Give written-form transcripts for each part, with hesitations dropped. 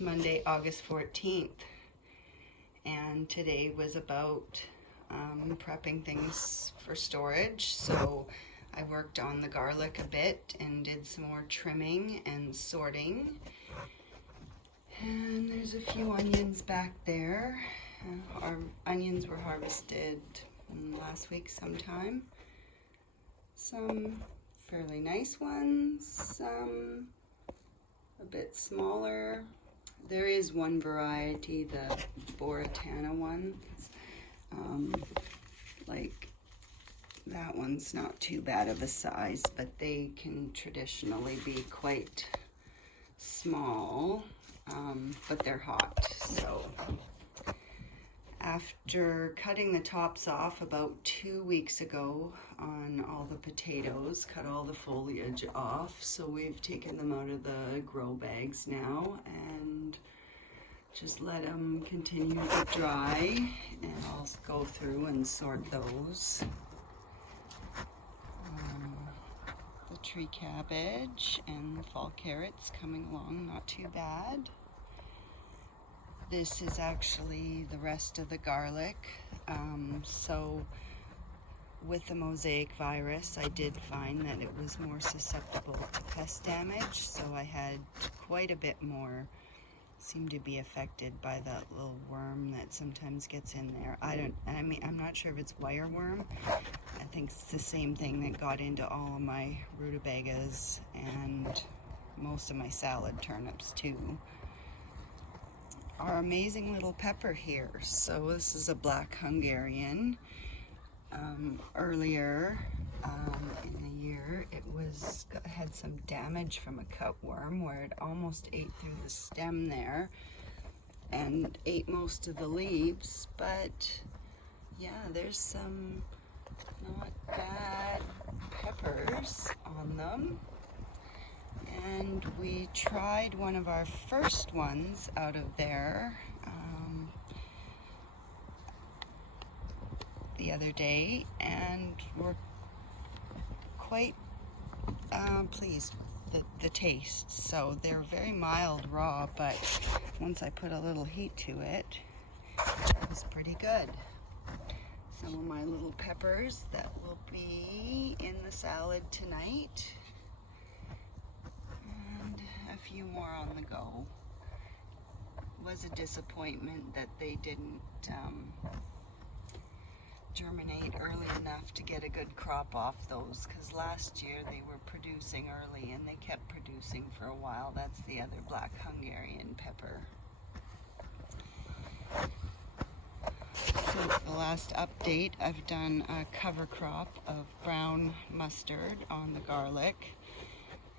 It's Monday, August 14th, and today was about prepping things for storage. So I worked on the garlic a bit and did some more trimming and sorting. And there's a few onions back there. Our onions were harvested last week sometime. Some fairly nice ones, some a bit smaller. There is one variety, the Boratana one. Like that one's not too bad of a size, but they can traditionally be quite small, but they're hot. So after cutting the tops off about 2 weeks ago on all the potatoes, cut all the foliage off, so we've taken them out of the grow bags now and just let them continue to dry, and I'll go through and sort those. The tree cabbage and the fall carrots coming along, not too bad. This is actually the rest of the garlic. So with the mosaic virus, I did find that it was more susceptible to pest damage, so I had quite a bit more seem to be affected by that little worm that sometimes gets in there. I'm not sure if it's wireworm. I think it's the same thing that got into all of my rutabagas and most of my salad turnips too. Our amazing little pepper here. So this is a black Hungarian. Earlier in the year, it had some damage from a cutworm where it almost ate through the stem there and ate most of the leaves. But yeah, there's some not bad peppers on them. And we tried one of our first ones out of there the other day, and we're quite pleased with the taste. So they're very mild raw, but once I put a little heat to it, it was pretty good. Some of my little peppers that will be in the salad tonight, and a few more on the go. It was a disappointment that they didn't germinate early enough to get a good crop off those, because last year they were producing early and they kept producing for a while. That's the other black Hungarian pepper. Since the last update, I've done a cover crop of brown mustard on the garlic,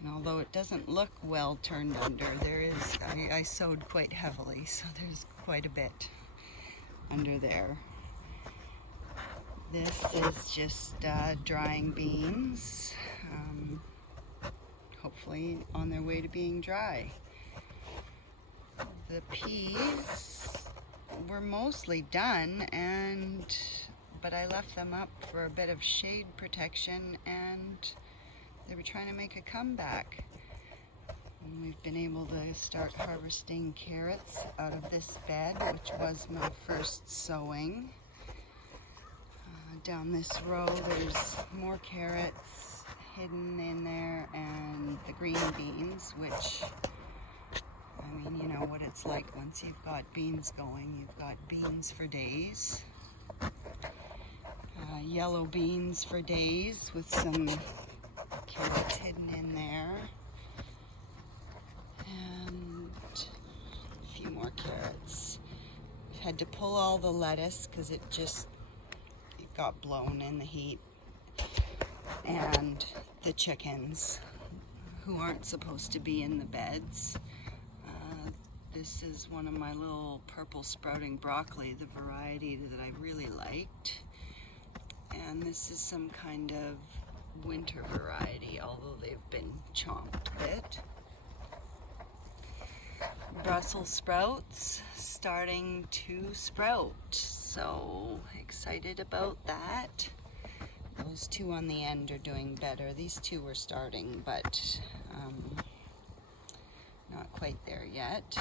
and although it doesn't look well turned under, I sowed quite heavily, so there's quite a bit under there. This is just drying beans, hopefully on their way to being dry. The peas were mostly done, but I left them up for a bit of shade protection, and they were trying to make a comeback. And we've been able to start harvesting carrots out of this bed, which was my first sowing. Down this row there's more carrots hidden in there, and the green beans, which, I mean, you know what it's like once you've got beans going, you've got beans for days. Yellow beans for days with some carrots hidden in there, and a few more carrots. Had to pull all the lettuce because it got blown in the heat, and the chickens who aren't supposed to be in the beds. This is one of my little purple sprouting broccoli, the variety that I really liked, and this is some kind of winter variety, although they've been chomped a bit. Brussels sprouts starting to sprout, so excited about that. Those two on the end are doing better. These two were starting, but not quite there yet.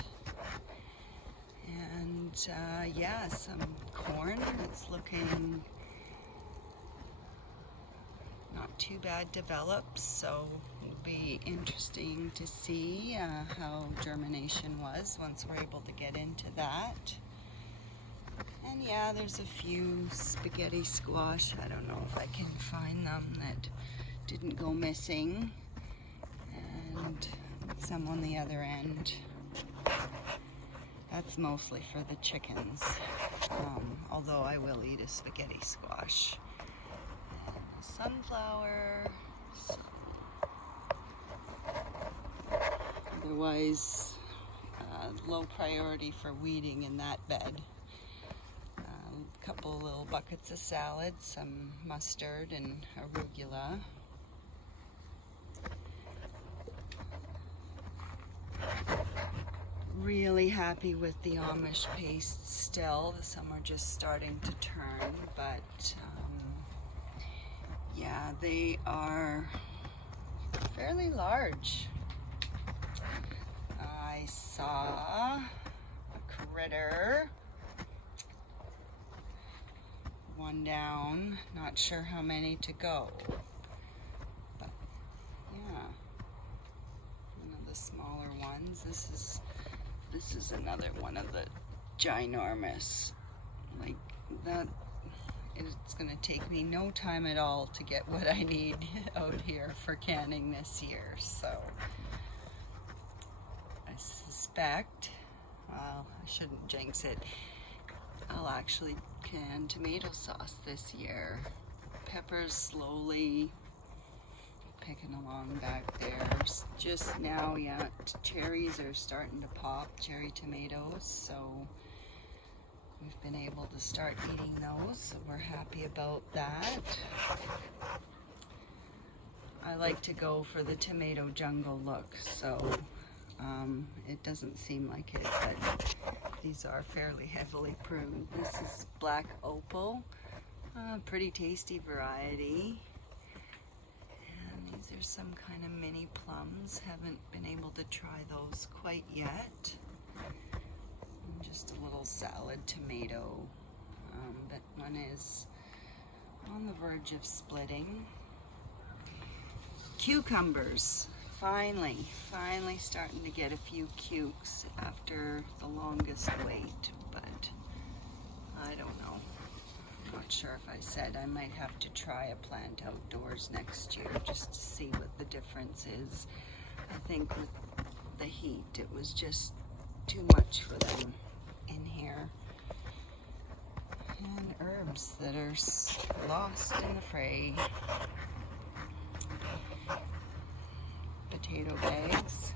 And yeah, some corn that's looking not too bad developed, so it'll be interesting to see how germination was once we're able to get into that. And yeah, there's a few spaghetti squash, I don't know if I can find them, that didn't go missing, and some on the other end. That's mostly for the chickens, although I will eat a spaghetti squash. Sunflower. So otherwise, low priority for weeding in that bed. A couple little buckets of salad, some mustard and arugula. Really happy with the Amish paste still. Some are just starting to turn, but yeah, they are fairly large. I saw a critter, one down, not sure how many to go, but yeah, one of the smaller ones. This is another one of the ginormous, like that. It's gonna take me no time at all to get what I need out here for canning this year, so I suspect, well, I shouldn't jinx it, I'll actually can tomato sauce this year. Peppers slowly picking along back there. Just now, yeah, cherries are starting to pop, cherry tomatoes, so we've been able to start eating those, so we're happy about that. I like to go for the tomato jungle look, so it doesn't seem like it, but these are fairly heavily pruned. This is Black Opal, pretty tasty variety. And these are some kind of mini plums. Haven't been able to try those quite yet. Just a little salad tomato, but one is on the verge of splitting. Cucumbers, finally starting to get a few cukes after the longest wait, but I don't know. I'm not sure if I said I might have to try a plant outdoors next year just to see what the difference is. I think with the heat, it was just too much for them in here. And herbs that are lost in the fray. Potato bags.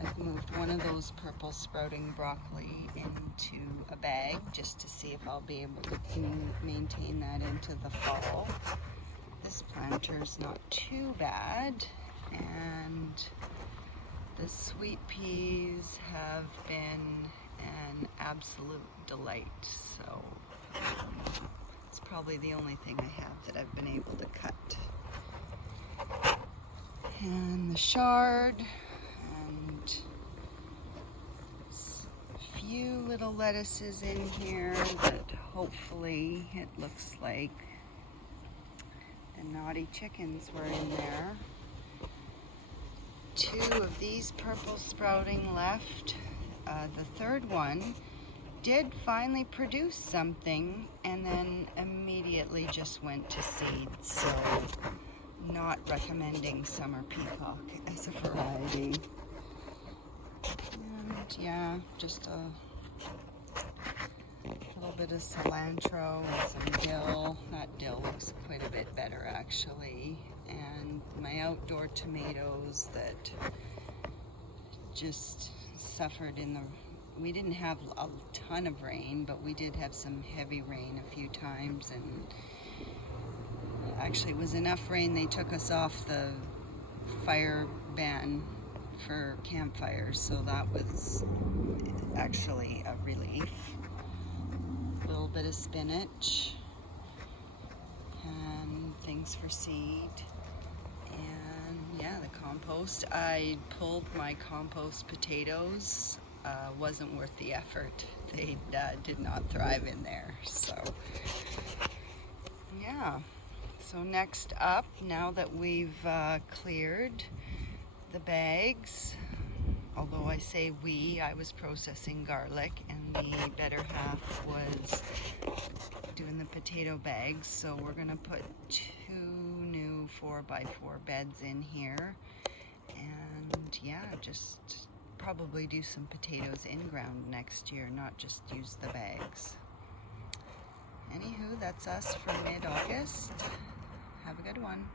I've moved one of those purple sprouting broccoli into a bag just to see if I'll be able to maintain that into the fall. This planter's not too bad, and the sweet peas have been an absolute delight, so it's probably the only thing I have that I've been able to cut. And the chard, and a few little lettuces in here that hopefully it looks like the naughty chickens were in there. 2 of these purple sprouting left. The third one did finally produce something and then immediately just went to seed, so not recommending summer peacock as a variety. And yeah, just a little bit of cilantro and some dill. That dill looks quite a bit better actually. And my outdoor tomatoes that just suffered in the, we didn't have a ton of rain, but we did have some heavy rain a few times, and actually it was enough rain they took us off the fire ban for campfires, so that was actually a relief. A little bit of spinach and things for seed. And yeah, the compost. I pulled my compost potatoes wasn't worth the effort. They did not thrive in there. So yeah, so next up, now that we've cleared the bags, although I say we, I was processing garlic and the better half was doing the potato bags. So we're gonna put 2 new 4x4 beds in here, and yeah, just probably do some potatoes in ground next year, not just use the bags. Anywho, that's us for mid-August. Have a good one.